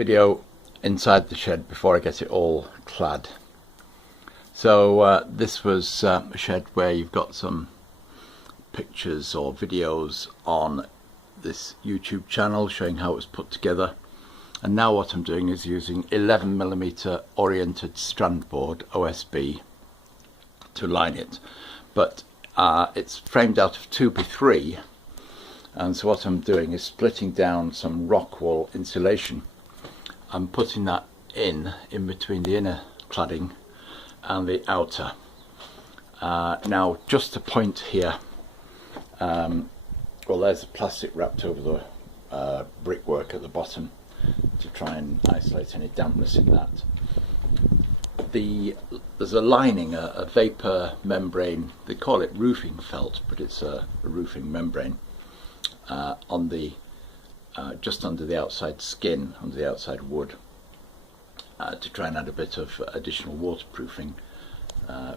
video inside the shed before I get it all clad. So this was a shed where you've got some pictures or videos on this YouTube channel showing how it was put together, and now what I'm doing is using 11mm oriented strand board OSB to line it, but it's framed out of 2x3, and so what I'm doing is splitting down some rockwool insulation and putting that in between the inner cladding and the outer. Now just a point here, well, there's the plastic wrapped over the brickwork at the bottom to try and isolate any dampness in that. There's a lining, a vapour membrane, they call it roofing felt, but it's a roofing membrane on the just under the outside skin, under the outside wood, to try and add a bit of additional waterproofing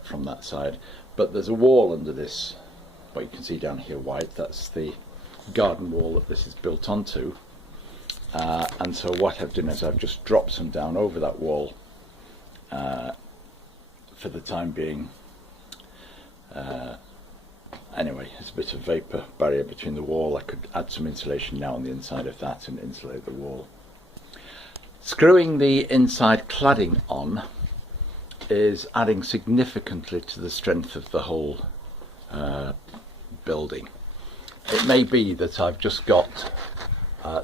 from that side. But there's a wall under this, what you can see down here white, that's the garden wall that this is built onto, and so what I've done is I've just dropped some down over that wall for the time being. Anyway, it's a bit of vapour barrier between the wall. I could add some insulation now on the inside of that and insulate the wall. Screwing the inside cladding on is adding significantly to the strength of the whole building. It may be that I've just got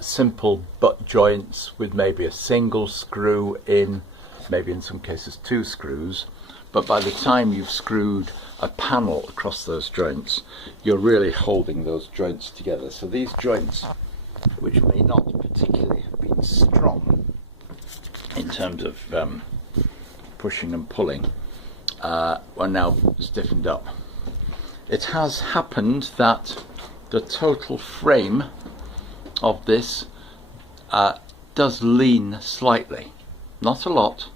simple butt joints with maybe a single screw in, maybe in some cases 2 screws, but by the time you've screwed a panel across those joints, you're really holding those joints together. So these joints, which may not particularly have been strong in terms of pushing and pulling, are now stiffened up. It has happened that the total frame of this does lean slightly, not a lot,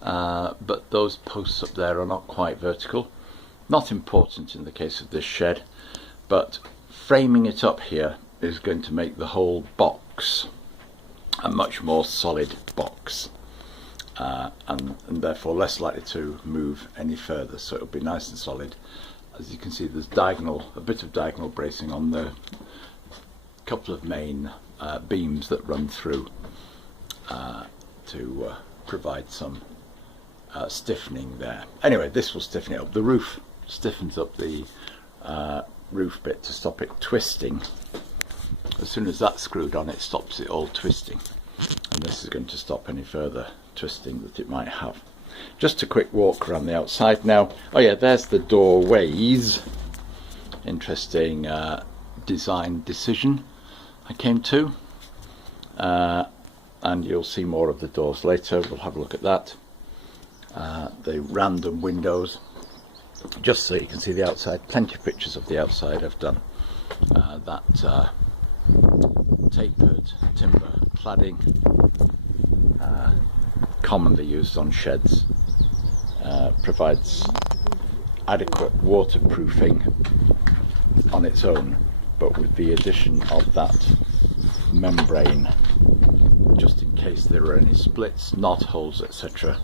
but those posts up there are not quite vertical. Not important in the case of this shed, but framing it up here is going to make the whole box a much more solid box, and therefore less likely to move any further, so it'll be nice and solid. As you can see, there's a bit of diagonal bracing on the couple of main beams that run through to provide some stiffening there. Anyway, this will stiffen it up. The roof stiffens up the roof bit to stop it twisting. As soon as that's screwed on, it stops it all twisting, and this is going to stop any further twisting that it might have. Just a quick walk around the outside now. Oh yeah, there's the doorways. Interesting design decision I came to, and you'll see more of the doors later. We'll have a look at that. The random windows, just so you can see the outside. Plenty of pictures of the outside I've done. That tapered timber cladding, commonly used on sheds, provides adequate waterproofing on its own, but with the addition of that membrane, just in case there are any splits, knot holes, etc.,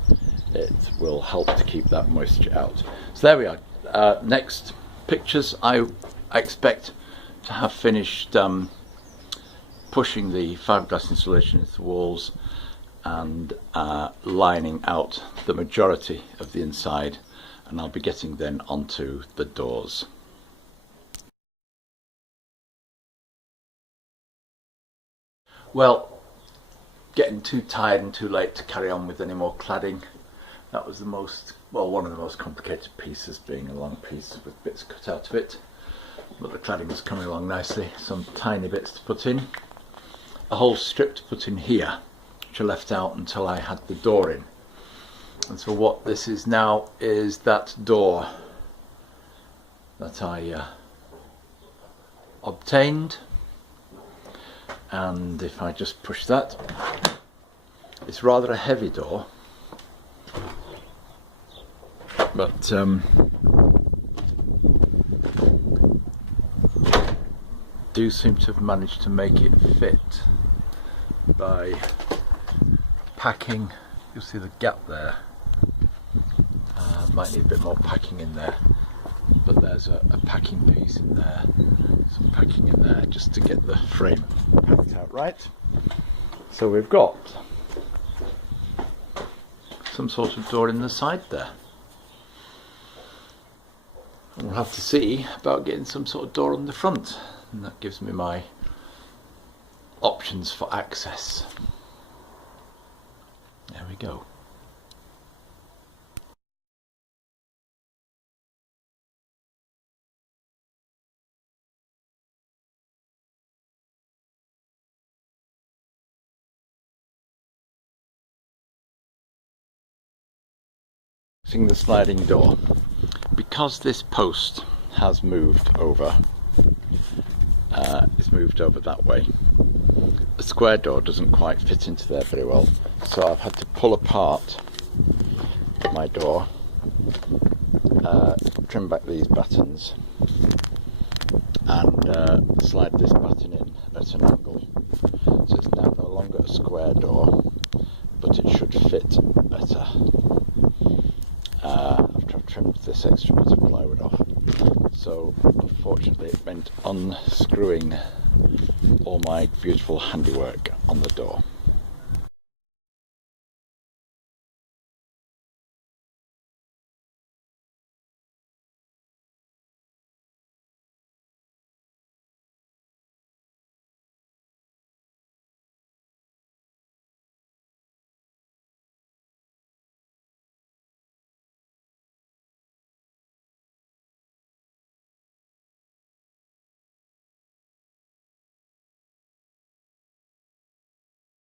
it will help to keep that moisture out. So there we are. Next pictures, I expect to have finished pushing the fiberglass insulation into the walls and lining out the majority of the inside, and I'll be getting then onto the doors. Well, getting too tired and too late to carry on with any more cladding. That was one of the most complicated pieces, being a long piece with bits cut out of it, but the cladding was coming along nicely. Some tiny bits to put in, a whole strip to put in here, which I left out until I had the door in. And so what this is now is that door that I obtained, and if I just push that, it's rather a heavy door, but do seem to have managed to make it fit by packing. You'll see the gap there. Might need a bit more packing in there, but there's a packing piece in there, some packing in there just to get the frame packed out right. So we've got some sort of door in the side there. And we'll have to see about getting some sort of door on the front, and that gives me my options for access. There we go. The sliding door, because this post has moved over, it's moved over that way. The square door doesn't quite fit into there very well, so I've had to pull apart my door, trim back these battens, and slide this batten in at an angle. So it's now no longer a square door, but it should fit better. After I've trimmed this extra bit of plywood off. So unfortunately it meant unscrewing all my beautiful handiwork on the door.